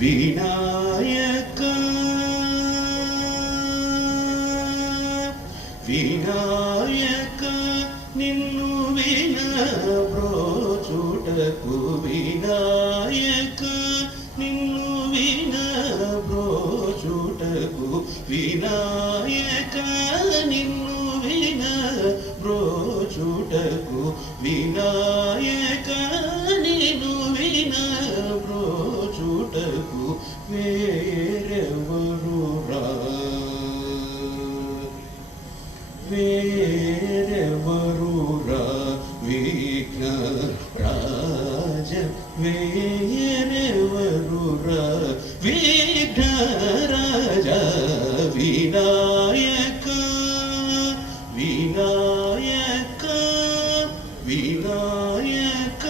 వినాయక వినాయక నిన్ను వినబ్రోచుటకు వినాయక నిన్ను వినబ్రోచుటకు వినాయక నిన్ను వినబ్రోచుటకు వినాయక నిన్ను వినబ్రోచుటకు వేరెవరురా వేరెవరురా విఘ్నరాజ వేరెవరురా విఘ్నరాజ వినాయక వినాయక వినాయక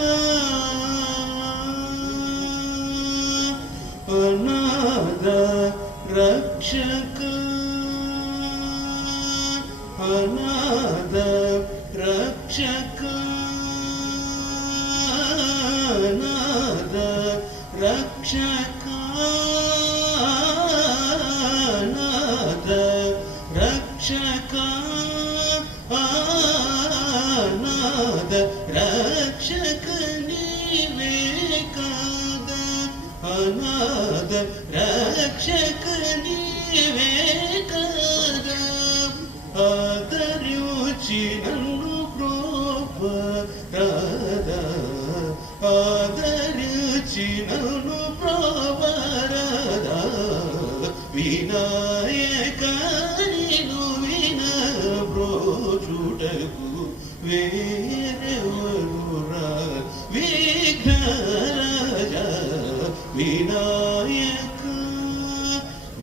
అనాథ రక్షక అనాథ రక్షక అనాథ రక్షక అనాథ రక్షక అనాథ రక్షక నీవే కాద అనాథ రక్షక నీవే కాద ఆదరించి నన్ను ప్రోపరాద ఆదరించి నన్ను ప్రోపరాద వినాయక నిన్ను వినబ్రోచుటకు వేరెవరురా విఘ్నరాజ వినాయక